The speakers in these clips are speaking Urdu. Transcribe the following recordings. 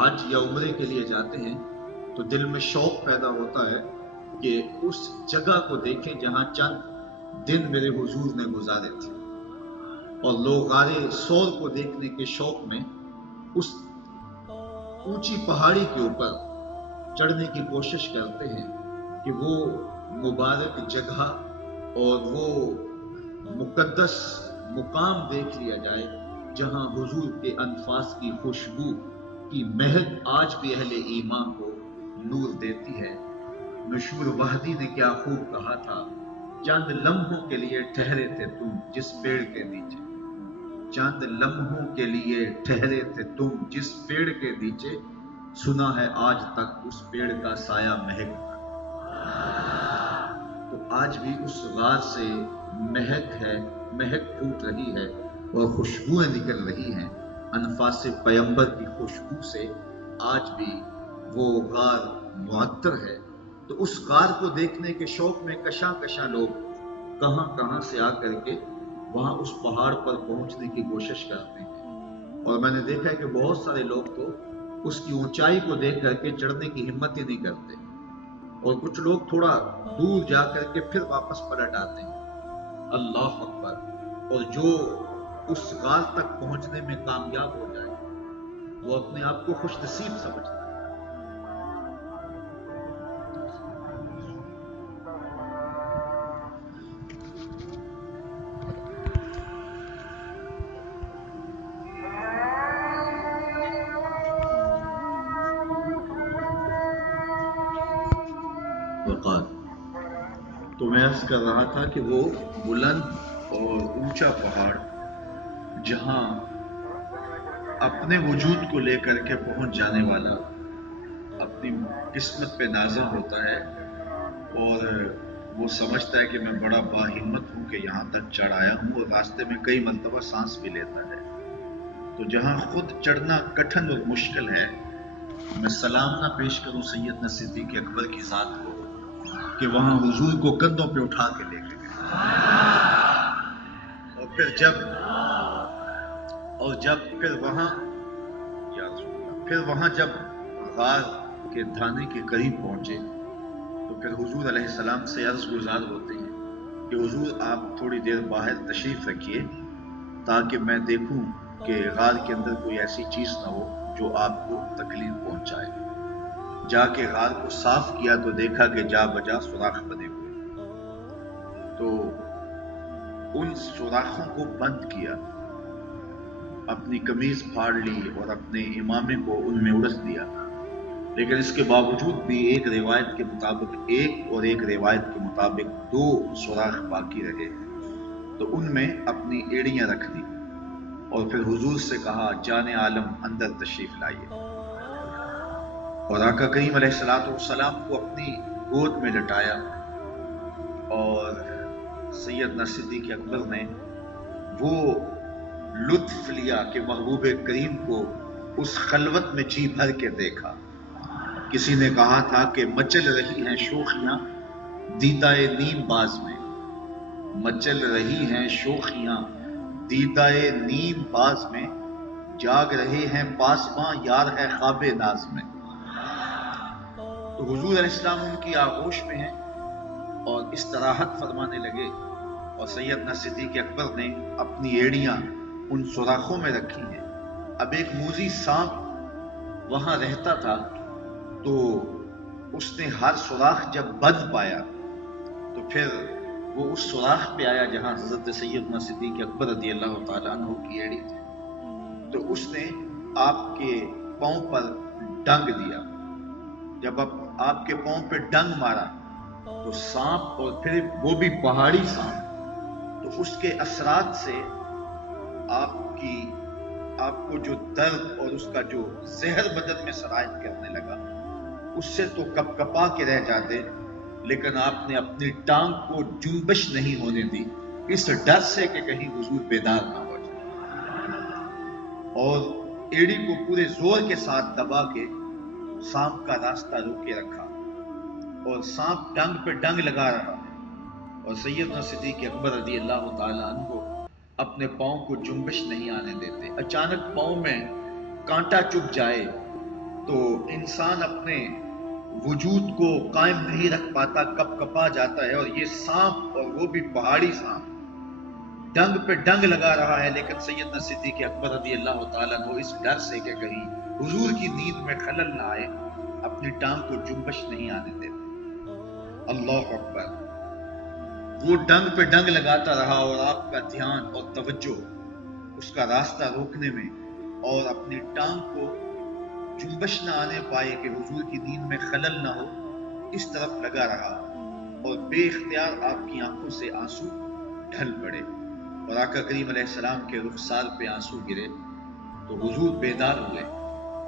حج یا عمرے کے لیے جاتے ہیں تو دل میں شوق پیدا ہوتا ہے کہ اس جگہ کو دیکھیں جہاں چند دن میرے حضور نے گزارے تھے، اور لوگ غار سور کو دیکھنے کے شوق میں اس اونچی پہاڑی کے اوپر چڑھنے کی کوشش کرتے ہیں کہ وہ مبارک جگہ اور وہ مقدس مقام دیکھ لیا جائے جہاں حضور کے انفاس کی خوشبو کی مہک آج بھی اہل ایمان کو نور دیتی ہے۔ مشہور وحدی نے کیا خوب کہا تھا، چند لمحوں کے لیے ٹھہرے تھے تم جس پیڑ کے نیچے، چند لمحوں کے لیے ٹھہرے تھے تم جس پیڑ کے نیچے، سنا ہے آج تک اس پیڑ کا سایہ مہکتا۔ تو آج بھی اس غار سے مہک ہے، مہک پھوٹ رہی ہے اور خوشبوئیں نکل رہی ہیں، انفاس پیمبر کی خوشبو سے آج بھی وہ غار معطر ہے۔ تو اس غار کو دیکھنے کے شوق میں کشاں کشاں لوگ کہاں کہاں سے آ کر کے وہاں اس پہاڑ پر پہنچنے کی کوشش کرتے ہیں، اور میں نے دیکھا ہے کہ بہت سارے لوگ تو اس کی اونچائی کو دیکھ کر کے چڑھنے کی ہمت ہی نہیں کرتے، اور کچھ لوگ تھوڑا دور جا کر کے پھر واپس پلٹ آتے ہیں۔ اللہ اکبر! اور جو اس غار تک پہنچنے میں کامیاب ہو جائے وہ اپنے آپ کو خوش نصیب سمجھتا ہے۔ تو میں عرض کر رہا تھا کہ وہ بلند اور اونچا پہاڑ جہاں اپنے وجود کو لے کر کے پہنچ جانے والا اپنی قسمت پہ نازا ہوتا ہے اور وہ سمجھتا ہے کہ میں بڑا باہمت ہوں کہ یہاں تک چڑھ آیا ہوں، اور راستے میں کئی مرتبہ سانس بھی لیتا ہے۔ تو جہاں خود چڑھنا کٹھن اور مشکل ہے، میں سلام نہ پیش کروں سیدنا صدیق اکبر کی ذات کو کہ وہاں حضور کو کندھوں پہ اٹھا کے لے کے گئے، پھر وہاں جب غار کے دھانے کے قریب پہنچے تو پھر حضور علیہ السلام سے عرض گزار ہوتے ہیں کہ حضور آپ تھوڑی دیر باہر تشریف رکھیے تاکہ میں دیکھوں کہ غار کے اندر کوئی ایسی چیز نہ ہو جو آپ کو تکلیف پہنچائے۔ جا کے غار کو صاف کیا تو دیکھا کہ جا بجا سوراخ بنے ہوئے، تو ان سوراخوں کو بند کیا، اپنی قمیض پھاڑ لی اور اپنے امامے کو ان میں الجھ دیا، لیکن اس کے باوجود بھی ایک روایت کے مطابق دو سوراخ باقی رہے، تو ان میں اپنی ایڑیاں رکھ دی اور پھر حضور سے کہا جان عالم اندر تشریف لائیے، اور آقا کریم علیہ السلام کو اپنی گود میں لٹایا، اور سیدنا صدیق اکبر نے وہ لطف لیا کہ محبوب کریم کو اس خلوت میں جی بھر کے دیکھا۔ کسی نے کہا تھا کہ مچل رہی ہیں شوخیاں دیدائے نیم باز میں، مچل رہی ہیں شوخیاں دیدائے نیم باز میں، جاگ رہے ہیں پاسباں یار ہے خواب ناز میں۔ تو حضور علیہ السلام ان کی آغوش میں ہیں اور استراحت فرمانے لگے، اور سیدنا صدیق اکبر نے اپنی ایڑیاں ان سوراخوں میں رکھی ہیں۔ اب ایک موذی سانپ وہاں رہتا تھا، تو اس نے ہر سوراخ جب بند پایا تو پھر وہ اس سوراخ پہ آیا جہاں حضرت سیدنا صدیق اکبر رضی اللہ تعالیٰ عنہ کی ایڑی تھی، تو اس نے آپ کے پاؤں پر ڈنگ دیا۔ جب آپ کے پاؤں پہ ڈنگ مارا تو سانپ، اور پھر وہ بھی پہاڑی سانپ، تو اس کے اثرات سے آپ کو جو درد اور اس کا جو زہر بدن میں سرایت کرنے لگا، اس سے تو کپ کپا کے رہ جاتے، لیکن آپ نے اپنی ٹانگ کو جنبش نہیں ہونے دی، اس ڈر سے کہ کہیں حضور بیدار نہ ہو جائے، اور ایڑی کو پورے زور کے ساتھ دبا کے سانپ کا راستہ روکے رکھا، اور سانپ ڈنگ پہ ڈنگ لگا رہا ہے، اور سیدنا صدیق اکبر رضی اللہ تعالیٰ عنہ کو اپنے پاؤں کو جنبش نہیں آنے دیتے۔ اچانک پاؤں میں کانٹا چبھ جائے تو انسان اپنے وجود کو قائم نہیں رکھ پاتا، کپ کپا جاتا ہے. اور یہ سانپ، اور وہ بھی پہاڑی سانپ، ڈنگ پہ ڈنگ لگا رہا ہے. لیکن سیدنا صدیق اکبر رضی اللہ تعالیٰ عنہ اس ڈر سے کہ کہیں حضور کی نیند میں خلل نہ آئے، اپنی ٹانگ کو جنبش نہیں آنے دیتے. اللہ اکبر. وہ ڈنگ پہ ڈنگ لگاتا رہا، اور آپ کا دھیان اور توجہ اس کا راستہ روکنے میں اور اپنی ٹانگ کو جنبش نہ آنے پائے کہ حضور کی نیند میں خلل نہ ہو، اس طرف لگا رہا. اور بے اختیار آپ کی آنکھوں سے آنسو ڈھل پڑے، اور آقا کریم علیہ السلام کے رخسار پہ آنسو گرے. تو حضور بیدار ہوئے،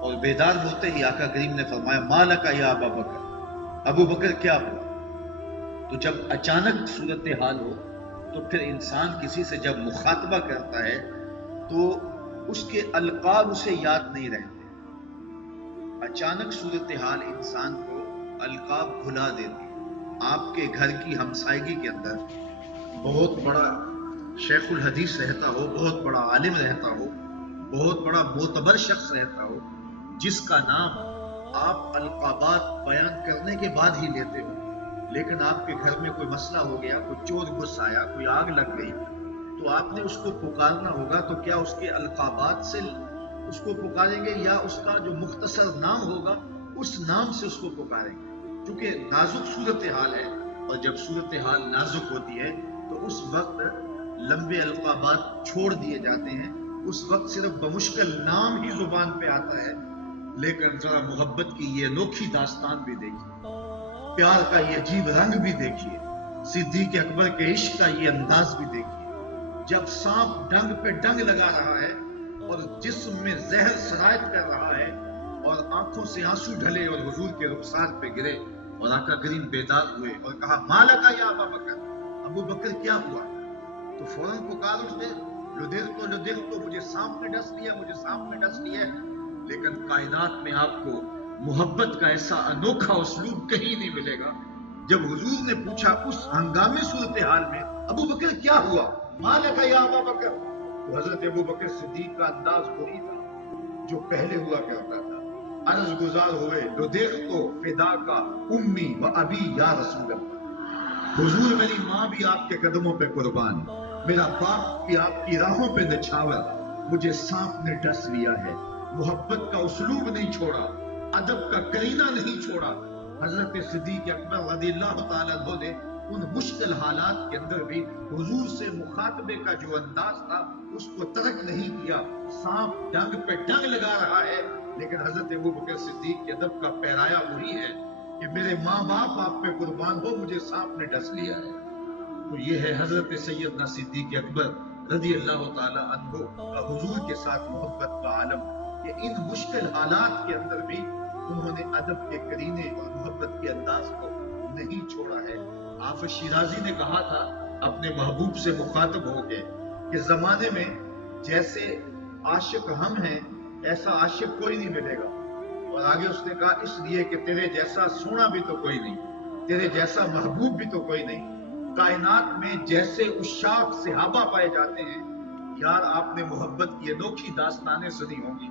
اور بیدار ہوتے ہی آقا کریم نے فرمایا ما لکا یا ابا بکر، ابو بکر کیا ہوا؟ تو جب اچانک صورتحال ہو تو پھر انسان کسی سے جب مخاطبہ کرتا ہے تو اس کے القاب اسے یاد نہیں رہتے. اچانک صورتحال انسان کو القاب بھلا دیتی. آپ کے گھر کی ہمسائیگی کے اندر بہت بڑا شیخ الحدیث رہتا ہو، بہت بڑا عالم رہتا ہو، بہت بڑا معتبر شخص رہتا ہو، جس کا نام آپ القابات بیان کرنے کے بعد ہی لیتے ہو، لیکن آپ کے گھر میں کوئی مسئلہ ہو گیا، کوئی چور گھس آیا، کوئی آگ لگ گئی، تو آپ نے اس کو پکارنا ہوگا. تو کیا اس کے القابات سے اس کو پکاریں گے، یا اس کا جو مختصر نام ہوگا اس نام سے اس کو پکاریں گے؟ کیونکہ نازک صورتحال ہے، اور جب صورتحال نازک ہوتی ہے تو اس وقت لمبے القابات چھوڑ دیے جاتے ہیں. اس وقت صرف بمشکل نام ہی زبان پہ آتا ہے. لیکن ذرا محبت کی یہ انوکھی داستان بھی دیکھیے، پیار کا یہ عجیب رنگ بھی دیکھیے، صدیق اکبر کے عشق کا یہ انداز بھی دیکھیے. جب سانپ ڈنگ پہ ڈنگ لگا رہا ہے اور جسم میں زہر سرایت کر رہا ہے، اور آنکھوں سے آنسو ڈھلے اور حضور کے رخسار پہ گرے، اور آقا کریم بیدار ہوئے اور کہا ما لکا یا ابا بکر، ابو بکر کیا ہوا؟ تو فوراً پکار اٹھتے لدغت، مجھے سانپ نے ڈس لیا، مجھے سانپ نے ڈس لیا. لیکن کائنات میں آپ کو محبت کا ایسا انوکھا اسلوب کہیں نہیں ملے گا. جب حضور نے پوچھا اس ہنگامی صورتحال میں ابو بکر کیا ہوا، ما لکا یا ابا بکر، تو حضرت ابو بکر صدیق کا انداز وہی تھا جو پہلے ہوا کرتا تھا. عرض گزار ہوئے لدغت فدا کا امی و ابی یا رسول اللہ، حضور میری ماں بھی آپ کے قدموں پہ قربان، میرا باپ بھی آپ کی راہوں پہ نچھاور، مجھے سانپ نے ڈس لیا ہے. محبت کا اسلوب نہیں چھوڑا، ادب کا کرینہ نہیں چھوڑا. حضرت صدیق اکبر رضی اللہ تعالیٰ عنہ نے ان مشکل حالات کے اندر بھی حضور سے مخاطبے کا جو انداز تھا اس کو ترک نہیں کیا. سانپ ڈنگ پہ ڈنگ لگا رہا ہے، لیکن حضرت ابو بکر صدیق کے ادب کا پیرایا وہی ہے کہ میرے ماں باپ آپ پہ قربان ہو، مجھے سانپ نے ڈس لیا ہے. تو یہ ہے حضرت سیدنا صدیق اکبر رضی اللہ تعالی عنہ کا حضور کے ساتھ محبت کا عالم، کہ ان مشکل حالات کے اندر بھی انہوں نے ادب کے کرینے اور محبت کے انداز کو نہیں چھوڑا ہے. حافظ شیرازی نے کہا تھا اپنے محبوب سے مخاطب ہو کے کہ زمانے میں جیسے عاشق ہم ہیں ایسا عاشق کوئی نہیں ملے گا. اور آگے اس نے کہا اس لیے کہ تیرے جیسا سونا بھی تو کوئی نہیں، تیرے جیسا محبوب بھی تو کوئی نہیں. کائنات میں جیسے عشاق صحابہ پائے جاتے ہیں، یار آپ نے محبت کی انوکھی داستانیں سنی ہوں گی،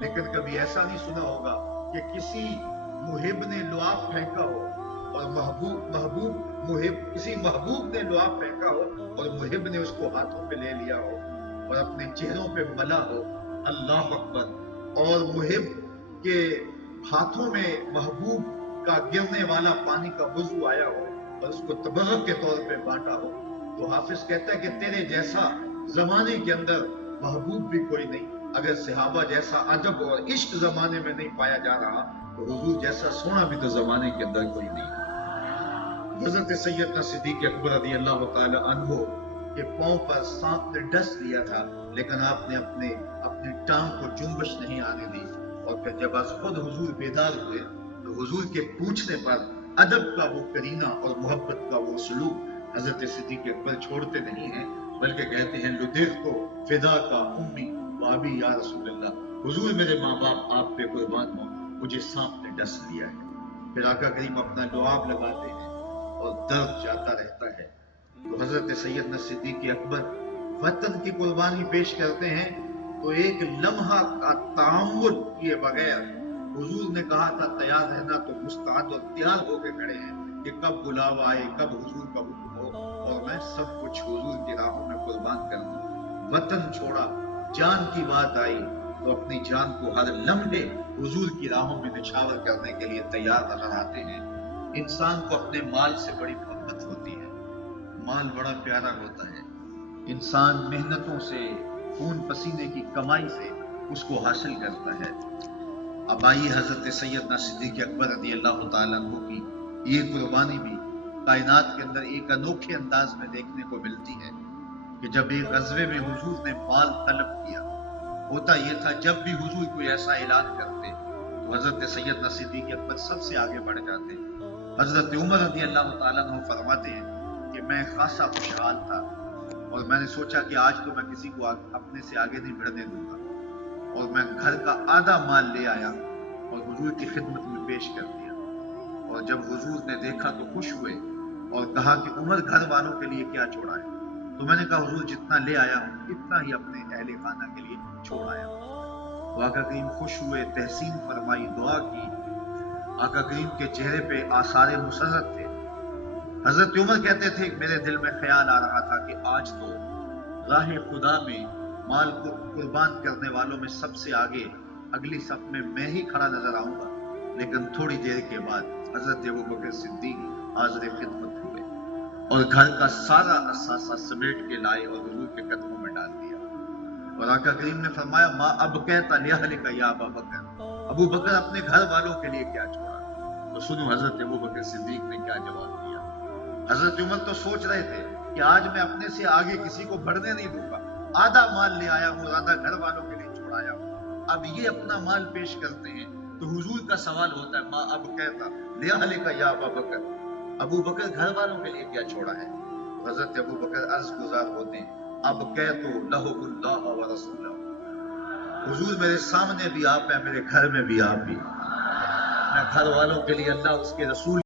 لیکن کبھی ایسا نہیں سنا ہوگا کہ کسی محب نے لعاب پھینکا ہو اور کسی محبوب نے لعاب پھینکا ہو اور محب نے اس کو ہاتھوں پہ لے لیا ہو اور اپنے چہروں پہ ملا ہو. اللہ اکبر. اور محب کے ہاتھوں میں محبوب کا گرنے والا پانی کا وضو آیا ہو اور اس کو تبرک کے طور پہ بانٹا ہو. تو حافظ کہتا ہے کہ تیرے جیسا زمانے کے اندر محبوب بھی کوئی نہیں. اگر صحابہ جیسا ادب اور عشق زمانے میں نہیں پایا جا رہا تو حضور جیسا سونا بھی تو زمانے کے اندر کوئی نہیں. حضرت سیدنا صدیق اکبر رضی اللہ تعالی عنہ کے پاؤں پر سانپ نے ڈس لیا تھا، لیکن آپ نے اپنی ٹانگ کو جنبش نہیں آنے دی. اور پھر جب از خود حضور بیدار ہوئے تو حضور کے پوچھنے پر ادب کا وہ کرینہ اور محبت کا وہ سلوک حضرت صدیق اکبر چھوڑتے نہیں ہیں، بلکہ کہتے ہیں لدغت فدا کا امی و ابی یا رسول اللہ، حضور میرے ماں باپ آپ پہ قربان ہوں، مجھے سانپ نے ڈس لیا ہے. پھر آقا کریم اپنا لعاب لگاتے ہیں اور درد جاتا رہتا ہے. تو حضرت سیدنا صدیق اکبر وطن کی قربانی پیش کرتے ہیں تو ایک لمحہ کا تعمل کیے بغیر حضور نے کہا تھا تیار رہنا، تو مستعد اور تیار ہو کے کھڑے ہیں کہ کب بلاوا آئے، کب حضور کا حکم ہو، اور میں سب کچھ حضور کی راہوں میں قربان کر دوں۔ وطن چھوڑا، جان کی بات آئی تو اپنی جان کو ہر لمحے حضور کی راہوں میں نچھاور کرنے کے لیے تیار نظر آتے ہیں۔ انسان کو اپنے مال سے بڑی محبت ہوتی ہے، مال بڑا پیارا ہوتا ہے، انسان محنتوں سے، خون پسینے کی کمائی سے اس کو حاصل کرتا ہے۔ اب آئیے حضرت سیدنا صدیق اکبر رضی اللہ تعالیٰ عنہ کی یہ قربانی بھی کائنات کے اندر ایک انوکھے انداز میں دیکھنے کو ملتی ہے کہ جب ایک غزوے میں حضور نے مال طلب کیا، ہوتا یہ تھا جب بھی حضور کوئی ایسا اعلان کرتے تو حضرت سیدنا صدیق اکبر سب سے آگے بڑھ جاتے۔ حضرت عمر رضی اللہ تعالیٰ عنہ فرماتے ہیں کہ میں خاصا خوشحال تھا اور میں نے سوچا کہ آج تو میں کسی کو اپنے سے آگے نہیں بڑھنے دوں گا، اور میں گھر کا آدھا مال لے آیا اور حضور کی خدمت میں پیش کر دیا۔ اور جب حضور نے دیکھا تو خوش ہوئے اور کہا کہ عمر گھر والوں کے لیے کیا چھوڑا ہے؟ تو میں نے کہا حضور جتنا لے آیا ہوں اتنا ہی اپنے اہل خانہ کے لیے چھوڑ آیا ہوں۔ تو آقا کریم خوش ہوئے، تحسین فرمائی، دعا کی۔ آقا کریم کے چہرے پہ آثار مسرت تھے۔ حضرت عمر کہتے تھے کہ میرے دل میں خیال آ رہا تھا کہ آج تو راہ خدا میں مال کو قربان کرنے والوں میں سب سے آگے اگلی صف میں میں ہی کھڑا نظر آؤں گا، لیکن تھوڑی دیر کے بعد حضرت ابوبکر صدیق حاضر خدمت ہوئے اور گھر کا سارا اثاثہ سمیٹ کے لائے اور حضور کے قدموں میں ڈال دیا۔ اور آقا کریم نے فرمایا ما ابقیت لأہلک یا ابا بکر، ابو بکر اپنے گھر والوں کے لیے کیا چھوڑا؟ تو سنو حضرت ابوبکر صدیق نے کیا جواب دیا۔ حضرت عمر تو سوچ رہے تھے کہ آج میں اپنے سے آگے کسی کو بڑھنے نہیں دوں گا، آدھا مال لے آیا ہوں، آدھا گھر والوں کے لیے چھوڑایا ہوں، اب یہ اپنا مال پیش کرتے ہیں تو حضور کا سوال ہوتا ہے ما ابقیت لأہلک یا ابا بکر، ابو بکر گھر والوں کے لیے کیا چھوڑا ہے؟ حضرت ابو بکر عرض گزار ہوتے ہیں ابقیت لہ اللہ و رسولہ، حضور میرے سامنے بھی آپ ہیں، میرے گھر میں بھی آپ بھی، میں گھر والوں کے لیے اللہ اس کے رسول